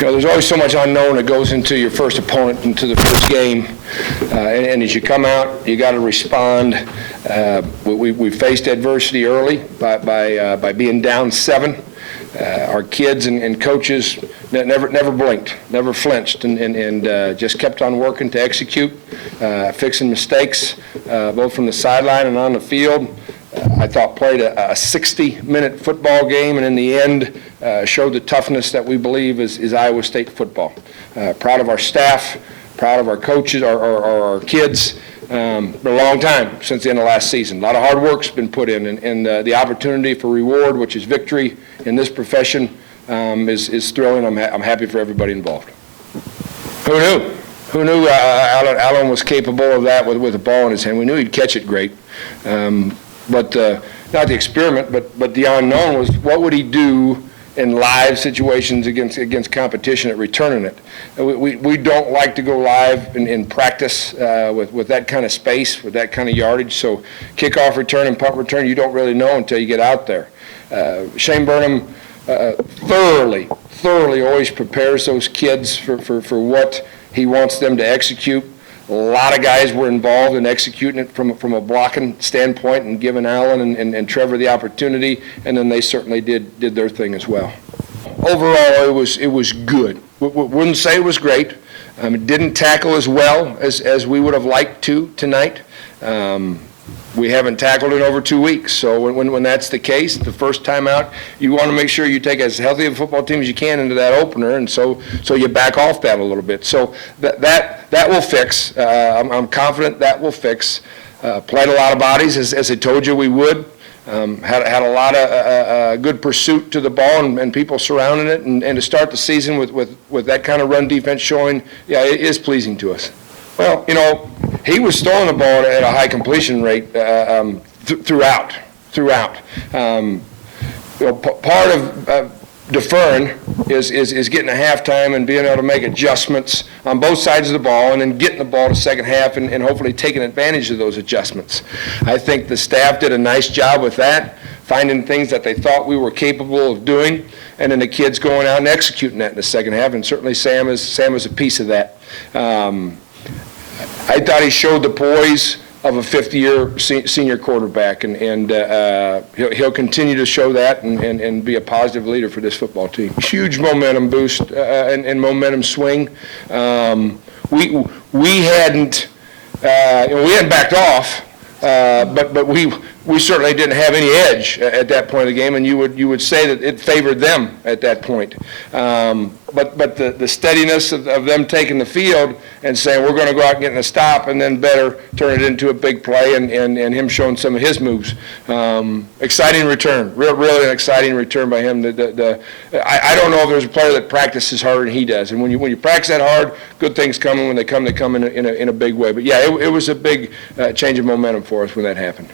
There's always so much unknown that goes into your first opponent, into the first game, and as you come out, you got to respond. We faced adversity early by being down 7. Our kids and coaches never blinked, never flinched, and just kept on working to execute, fixing mistakes, both from the sideline and on the field. I thought played a 60-minute football game, and in the end showed the toughness that we believe is Iowa State football. Proud of our staff, proud of our coaches, our kids. Been a long time since the end of last season. A lot of hard work's been put in, and the opportunity for reward, which is victory in this profession, is thrilling. I'm happy for everybody involved. Who knew? Who knew Alan was capable of that with a ball in his hand? We knew he'd catch it great. But not the experiment, but the unknown was what would he do in live situations against competition at returning it. We don't like to go live in practice with that kind of space, with that kind of yardage. So kickoff return and punt return, you don't really know until you get out there. Shane Burnham thoroughly always prepares those kids for what he wants them to execute. A lot of guys were involved in executing it from a blocking standpoint and giving Allen and Trevor the opportunity, and then they certainly did their thing as well. Overall, it was good. Wouldn't say it was great. It didn't tackle as well as we would have liked to tonight. We haven't tackled in over 2 weeks, so when that's the case, the first time out, you want to make sure you take as healthy a football team as you can into that opener, and so you back off that a little bit. So that will fix. I'm confident that will fix. Played a lot of bodies, as I told you we would. Had a lot of good pursuit to the ball and people surrounding it, and to start the season with that kind of run defense showing, yeah, it is pleasing to us. Well, he was throwing the ball at a high completion rate throughout. Part of deferring is getting a halftime and being able to make adjustments on both sides of the ball, and then getting the ball to second half and hopefully taking advantage of those adjustments. I think the staff did a nice job with that, finding things that they thought we were capable of doing, and then the kids going out and executing that in the second half, and certainly Sam is a piece of that. I thought he showed the poise of a fifth-year senior quarterback, and he'll continue to show that and be a positive leader for this football team. Huge momentum boost and momentum swing. We hadn't backed off, but we certainly didn't have any edge at that point of the game, and you would say that it favored them at that point. But the steadiness of them taking the field and saying we're going to go out and get in a stop, and then better turn it into a big play, and him showing some of his moves. Exciting return, really an exciting return by him. I don't know if there's a player that practices harder than he does, and when you practice that hard, good things come, and when they come in a big way. But yeah, it was a big change of momentum for us when that happened.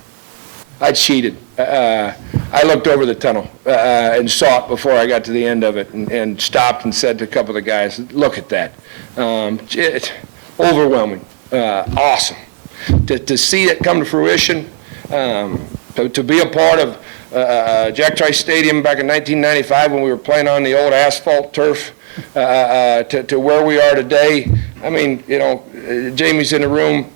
I cheated. I looked over the tunnel and saw it before I got to the end of it, and stopped and said to a couple of the guys, look at that. Overwhelming. Awesome. To see it come to fruition, to be a part of Jack Trice Stadium back in 1995 when we were playing on the old asphalt turf, to where we are today. I mean, Jamie's in the room.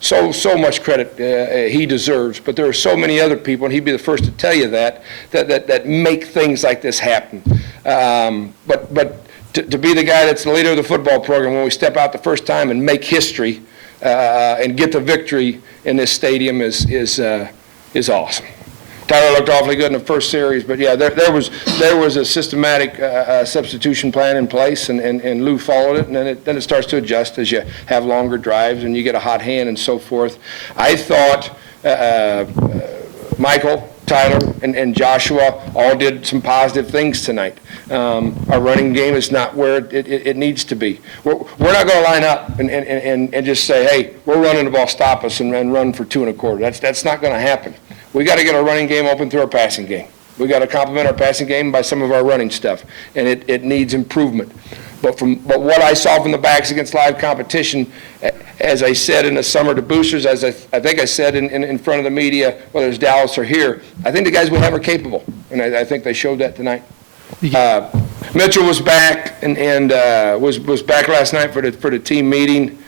So much credit he deserves, but there are so many other people, and he'd be the first to tell you that make things like this happen. But to be the guy that's the leader of the football program when we step out the first time and make history and get the victory in this stadium is awesome. Tyler looked awfully good in the first series, but yeah, there was a systematic substitution plan in place, and Lou followed it, and then it starts to adjust as you have longer drives and you get a hot hand and so forth. I thought Michael, Tyler, and Joshua all did some positive things tonight. Our running game is not where it needs to be. We're not going to line up and just say, hey, we're running the ball, stop us, and run for 2 1/4. That's not going to happen. We got to get our running game open through our passing game. We got to complement our passing game by some of our running stuff, and it needs improvement. But what I saw from the backs against live competition, as I said in the summer to boosters, as I think I said in front of the media, whether it's Dallas or here, I think the guys we have are capable, and I think they showed that tonight. Mitchell was back and was back last night for the team meeting.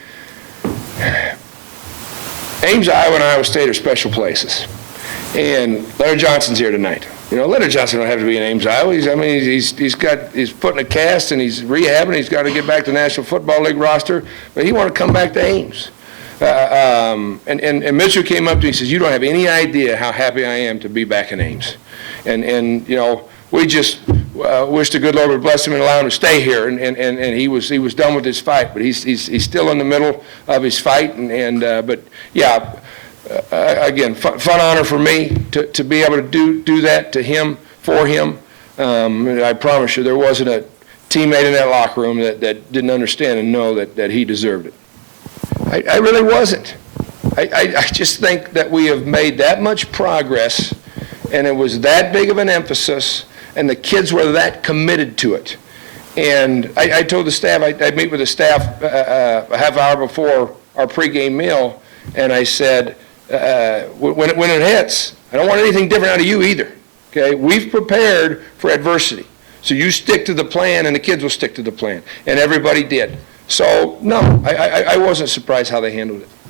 Ames, Iowa, and Iowa State are special places. And Leonard Johnson's here tonight. You know, Leonard Johnson don't have to be in Ames, Iowa. He's got his foot in a cast and he's rehabbing. He's got to get back to the National Football League roster, but he wanted to come back to Ames. And Mitchell came up to me and says, "You don't have any idea how happy I am to be back in Ames." And you know, we just wish the good Lord would bless him and allow him to stay here. And he was done with his fight, but he's still in the middle of his fight. But yeah. Again, fun honor for me to be able to do that to him, for him. I promise you, there wasn't a teammate in that locker room that didn't understand and know that he deserved it. I really wasn't. I just think that we have made that much progress, and it was that big of an emphasis, and the kids were that committed to it. And I told the staff, I'd meet with the staff a half hour before our pregame meal, and I said, when it hits, I don't want anything different out of you either. Okay, we've prepared for adversity, so you stick to the plan, and the kids will stick to the plan, and everybody did. So no, I wasn't surprised how they handled it.